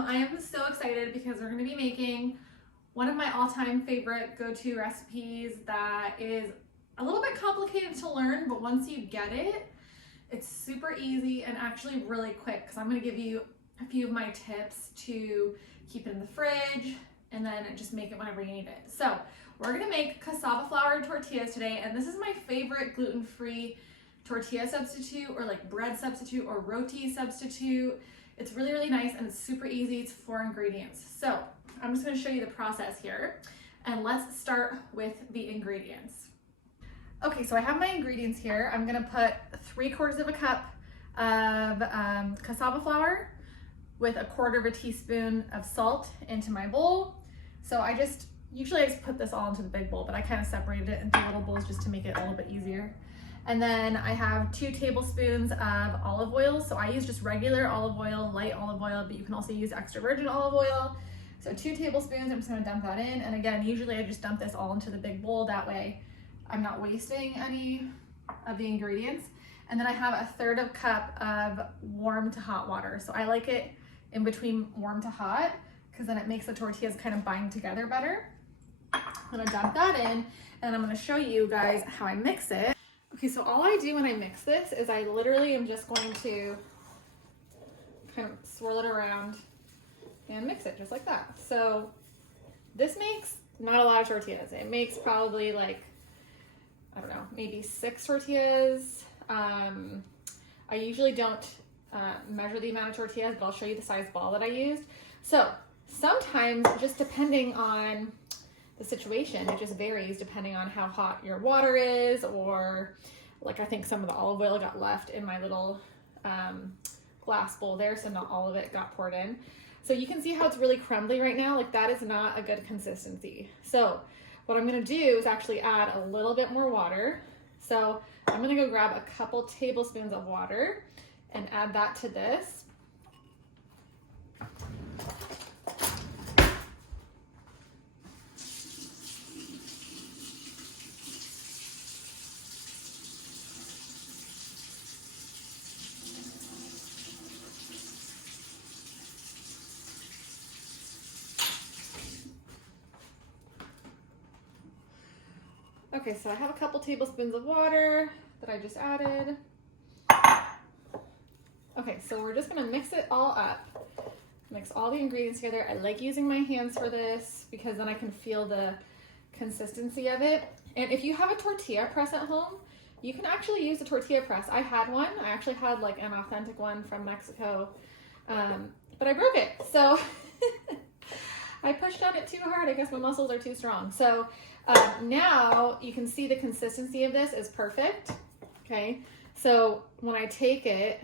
I am so excited because we're going to be making one of my all-time favorite go-to recipes that is a little bit complicated to learn, but once you get it, it's super easy and actually really quick, because I'm going to give you a few of my tips to keep it in the fridge and then just make it whenever you need it. So we're going to make cassava flour tortillas today, and this is my favorite gluten-free tortilla substitute, or like bread substitute or roti substitute. It's really, really nice and it's super easy. It's 4 ingredients. So I'm just going to show you the process here, and let's start with the ingredients. Okay, so I have my ingredients here. I'm going to put 3/4 of a cup of cassava flour with 1/4 teaspoon of salt into my bowl. So usually I just put this all into the big bowl, but I kind of separated it into little bowls just to make it a little bit easier. And then I have 2 tablespoons of olive oil. So I use just regular olive oil, light olive oil, but you can also use extra virgin olive oil. So 2 tablespoons, I'm just gonna dump that in. And again, usually I just dump this all into the big bowl. That way I'm not wasting any of the ingredients. And then I have 1/3 cup of warm to hot water. So I like it in between warm to hot, because then it makes the tortillas kind of bind together better. I'm gonna dump that in, and I'm gonna show you guys how I mix it. Okay, so all I do when I mix this is I literally am just going to kind of swirl it around and mix it just like that. So this makes not a lot of tortillas. It makes probably like, I don't know, maybe 6 tortillas. I usually don't measure the amount of tortillas, but I'll show you the size ball that I used. So sometimes, just depending on the situation, it just varies depending on how hot your water is, or like I think some of the olive oil got left in my little glass bowl there, so not all of it got poured in. So you can see how it's really crumbly right now. Like, that is not a good consistency. So what I'm gonna do is actually add a little bit more water. So I'm gonna go grab a couple tablespoons of water and add that to this. Okay, so I have a couple tablespoons of water that I just added. Okay, so we're just gonna mix it all up. Mix all the ingredients together. I like using my hands for this because then I can feel the consistency of it. And if you have a tortilla press at home, you can actually use a tortilla press. I had one. I actually had like an authentic one from Mexico, but I broke it. So I pushed on it too hard. I guess my muscles are too strong. So now you can see the consistency of this is perfect. Okay, so when I take it,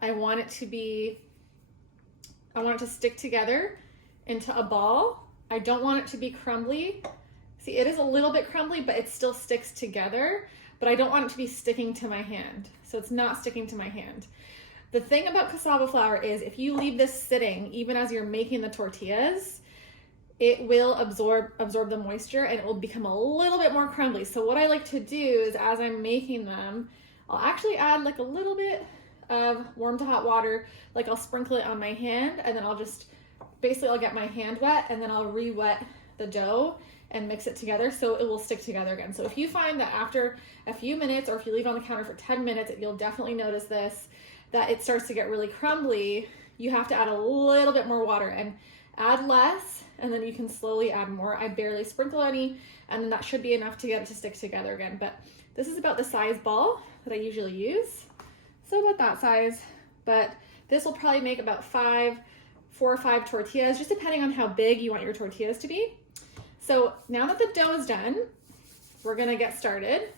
I want it to stick together into a ball. I don't want it to be crumbly. See, it is a little bit crumbly, but it still sticks together, but I don't want it to be sticking to my hand. So it's not sticking to my hand. The thing about cassava flour is if you leave this sitting, even as you're making the tortillas, it will absorb the moisture and it will become a little bit more crumbly. So what I like to do is, as I'm making them, I'll actually add like a little bit of warm to hot water. Like, I'll sprinkle it on my hand, and then I'll get my hand wet, and then I'll re-wet the dough and mix it together so it will stick together again. So if you find that after a few minutes, or if you leave it on the counter for 10 minutes, you'll definitely notice this, that it starts to get really crumbly. You have to add a little bit more water, and add less, and then you can slowly add more. I barely sprinkle any, and then that should be enough to get it to stick together again. But this is about the size ball that I usually use. So about that size, but this will probably make about 4 or 5 tortillas, just depending on how big you want your tortillas to be. So now that the dough is done, we're gonna get started.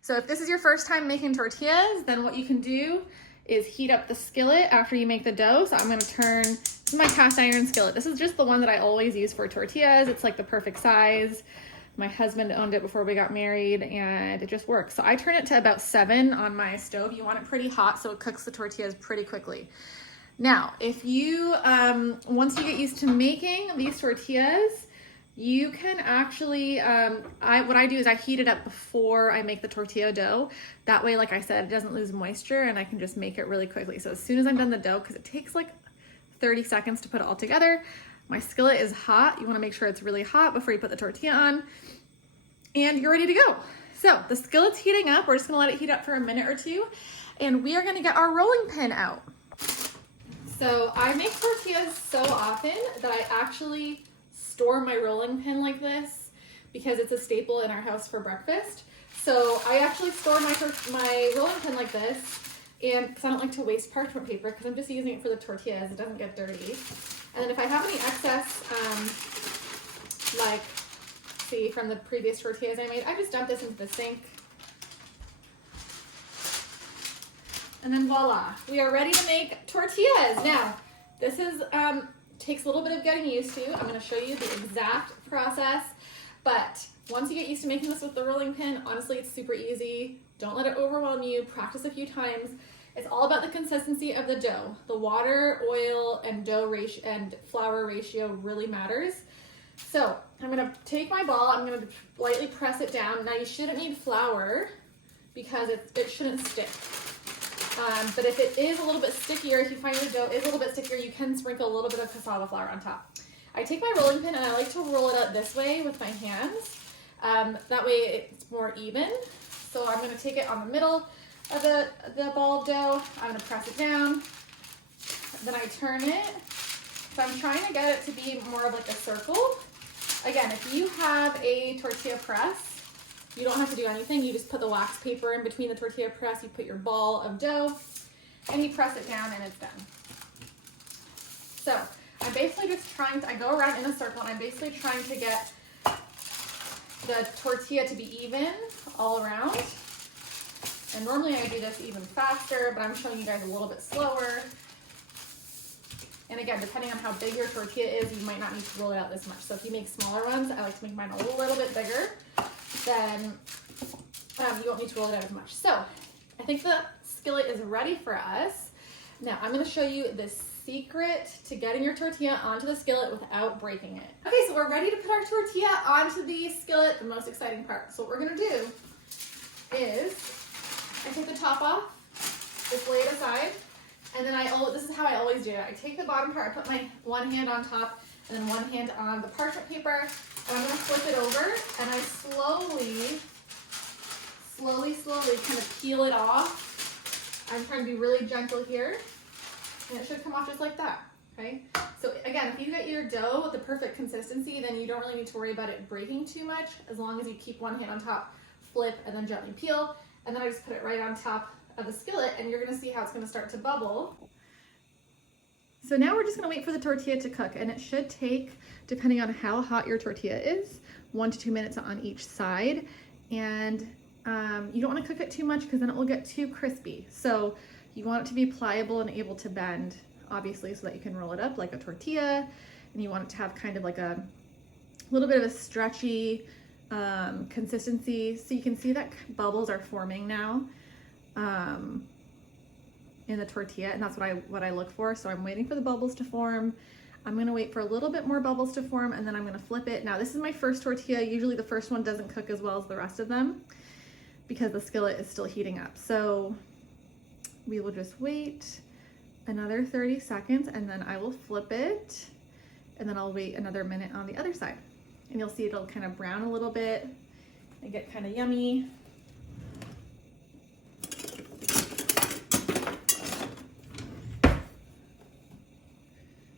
So if this is your first time making tortillas, then what you can do is heat up the skillet after you make the dough. So I'm gonna this is my cast iron skillet. This is just the one that I always use for tortillas. It's like the perfect size. My husband owned it before we got married, and it just works. So I turn it to about 7 on my stove. You want it pretty hot so it cooks the tortillas pretty quickly. Now, if you, once you get used to making these tortillas, You can actually, what I do is I heat it up before I make the tortilla dough. That way, like I said, it doesn't lose moisture and I can just make it really quickly. So as soon as I'm done the dough, because it takes like 30 seconds to put it all together, my skillet is hot. You wanna make sure it's really hot before you put the tortilla on, and you're ready to go. So the skillet's heating up. We're just gonna let it heat up for a minute or two, and we are gonna get our rolling pin out. So I make tortillas so often that I actually store my rolling pin like this because it's a staple in our house for breakfast. So I actually store my rolling pin like this, and because I don't like to waste parchment paper, because I'm just using it for the tortillas, it doesn't get dirty. And then if I have any excess, like see from the previous tortillas I made, I just dump this into the sink. And then voila, we are ready to make tortillas. Now, this is takes a little bit of getting used to. I'm gonna show you the exact process, but once you get used to making this with the rolling pin, honestly, it's super easy. Don't let it overwhelm you. Practice a few times. It's all about the consistency of the dough. The water, oil, and dough ratio and flour ratio really matters. So I'm gonna take my ball, I'm gonna lightly press it down. Now you shouldn't need flour because it shouldn't stick. But if it is a little bit stickier, if you find your dough is a little bit stickier, you can sprinkle a little bit of cassava flour on top. I take my rolling pin and I like to roll it out this way with my hands. That way it's more even. So I'm gonna take it on the middle of the ball of dough. I'm gonna press it down. Then I turn it. So I'm trying to get it to be more of like a circle. Again, if you have a tortilla press, you don't have to do anything. You just put the wax paper in between the tortilla press, you put your ball of dough, and you press it down and it's done. So I'm basically just I go around in a circle and I'm basically trying to get the tortilla to be even all around. And normally I do this even faster, but I'm showing you guys a little bit slower. And again, depending on how big your tortilla is, you might not need to roll it out this much. So if you make smaller ones, I like to make mine a little bit bigger, then you won't need to roll it out as much. So I think the skillet is ready for us. Now I'm gonna show you the secret to getting your tortilla onto the skillet without breaking it. Okay, so we're ready to put our tortilla onto the skillet, the most exciting part. So what we're gonna do is, I take the top off, just lay it aside, and then this is how I always do it. I take the bottom part, I put my one hand on top, and then one hand on the parchment paper, and I'm gonna flip it over, and I slowly kind of peel it off. I'm trying to be really gentle here, and it should come off just like that, okay? So again, if you get your dough with the perfect consistency, then you don't really need to worry about it breaking too much, as long as you keep one hand on top, flip, and then gently peel, and then I just put it right on top of the skillet, and you're gonna see how it's gonna start to bubble. So now we're just gonna wait for the tortilla to cook, and it should take, depending on how hot your tortilla is, 1 to 2 minutes on each side. And you don't wanna cook it too much because then it will get too crispy. So you want it to be pliable and able to bend, obviously, so that you can roll it up like a tortilla, and you want it to have kind of like a little bit of a stretchy consistency. So you can see that bubbles are forming now in the tortilla, and that's what I look for. So I'm waiting for the bubbles to form. I'm gonna wait for a little bit more bubbles to form, and then I'm gonna flip it. Now this is my first tortilla. Usually the first one doesn't cook as well as the rest of them because the skillet is still heating up. So we will just wait another 30 seconds, and then I will flip it, and then I'll wait another minute on the other side. And you'll see it'll kind of brown a little bit and get kind of yummy.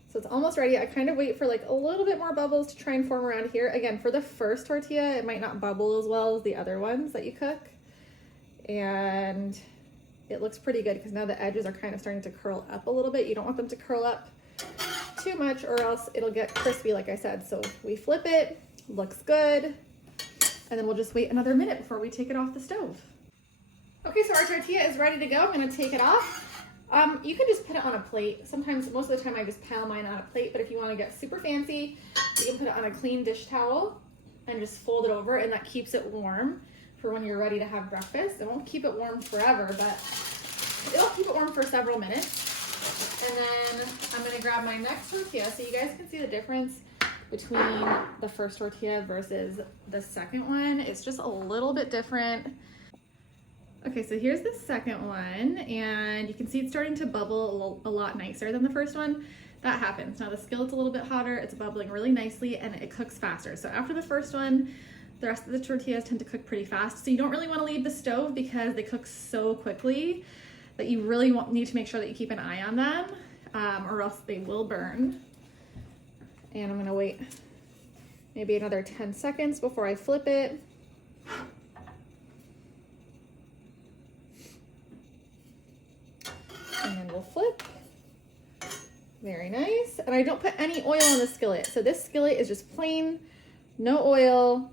So it's almost ready. I kind of wait for like a little bit more bubbles to try and form around here. Again, for the first tortilla, it might not bubble as well as the other ones that you cook. And it looks pretty good because now the edges are kind of starting to curl up a little bit. You don't want them to curl up too much or else it'll get crispy, like I said. So we flip it, looks good, and then we'll just wait another minute before we take it off the stove. Okay, so our tortilla is ready to go. I'm gonna take it off. You can just put it on a plate. Sometimes, most of the time I just pile mine on a plate, but if you wanna get super fancy, you can put it on a clean dish towel and just fold it over, and that keeps it warm for when you're ready to have breakfast. It won't keep it warm forever, but it'll keep it warm for several minutes. And then I'm gonna grab my next tortilla so you guys can see the difference between the first tortilla versus the second one. It's just a little bit different. Okay, so here's the second one, and you can see it's starting to bubble a lot nicer than the first one. That happens. Now the skillet's a little bit hotter, it's bubbling really nicely, and it cooks faster. So after the first one, the rest of the tortillas tend to cook pretty fast. So you don't really want to leave the stove because they cook so quickly that you really need to make sure that you keep an eye on them, or else they will burn. And I'm gonna wait maybe another 10 seconds before I flip it. And then we'll flip. Very nice. And I don't put any oil on the skillet. So this skillet is just plain, no oil,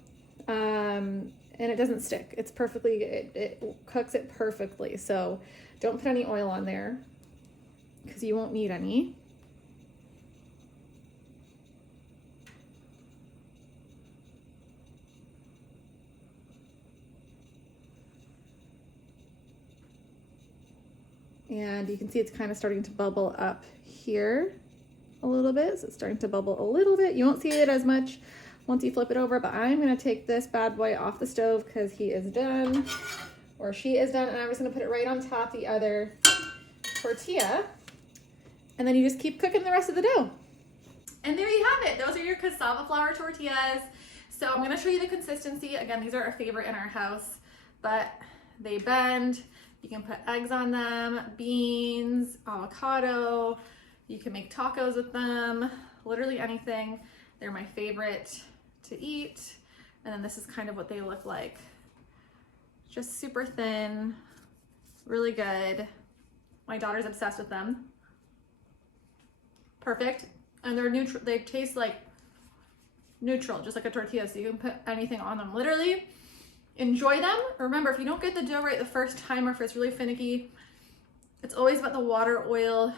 and it doesn't stick. It's perfectly, it cooks it perfectly. So don't put any oil on there because you won't need any. And you can see it's kind of starting to bubble up here a little bit. So it's starting to bubble a little bit. You won't see it as much once you flip it over, but I'm gonna take this bad boy off the stove because he is done, or she is done, and I'm just gonna put it right on top the other tortilla. And then you just keep cooking the rest of the dough. And there you have it. Those are your cassava flour tortillas. So I'm gonna show you the consistency. Again, these are our favorite in our house, but they bend. You can put eggs on them, beans, avocado. You can make tacos with them, literally anything. They're my favorite to eat. And then this is kind of what they look like. Just super thin, really good. My daughter's obsessed with them. Perfect. And they're neutral, they taste like neutral, just like a tortilla, so you can put anything on them. Literally, enjoy them. Remember, if you don't get the dough right the first time, or if it's really finicky, it's always about the water, oil,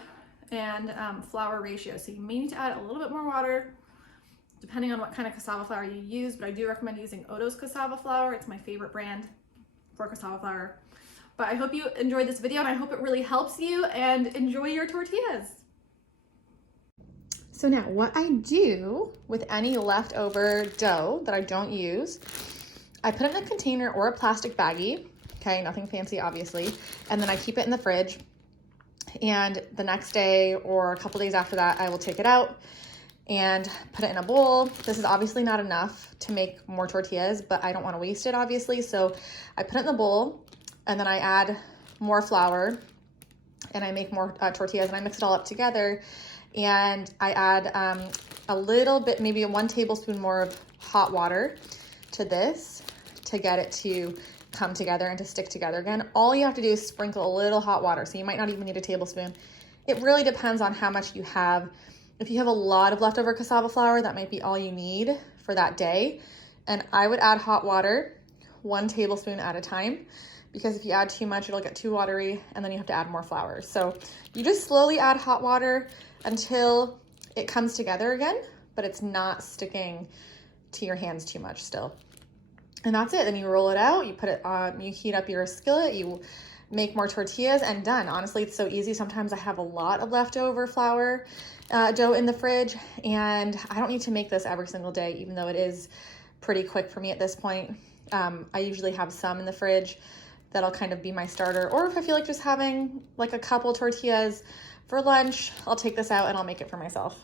and flour ratio. So you may need to add a little bit more water depending on what kind of cassava flour you use, but I do recommend using Oto's cassava flour. It's my favorite brand for cassava flour. But I hope you enjoyed this video, and I hope it really helps you, and enjoy your tortillas. So now what I do with any leftover dough that I don't use, I put it in a container or a plastic baggie, okay, nothing fancy obviously, and then I keep it in the fridge, and the next day or a couple days after that, I will take it out and put it in a bowl. This is obviously not enough to make more tortillas, but I don't want to waste it obviously, so I put it in the bowl, and then I add more flour, and I make more tortillas, and I mix it all up together, and I add a little bit, maybe 1 tablespoon more of hot water to this to get it to come together and to stick together again. All you have to do is sprinkle a little hot water, so you might not even need a tablespoon. It really depends on how much you have. If you have a lot of leftover cassava flour, that might be all you need for that day. And I would add hot water 1 tablespoon at a time, because if you add too much, it'll get too watery, and then you have to add more flour. So you just slowly add hot water until it comes together again, but it's not sticking to your hands too much still. And that's it. Then you roll it out, you put it on, you heat up your skillet, you make more tortillas, and done. Honestly, it's so easy. Sometimes I have a lot of leftover flour dough in the fridge, and I don't need to make this every single day, even though it is pretty quick for me at this point. I usually have some in the fridge that'll kind of be my starter, or if I feel like just having like a couple tortillas for lunch, I'll take this out and I'll make it for myself.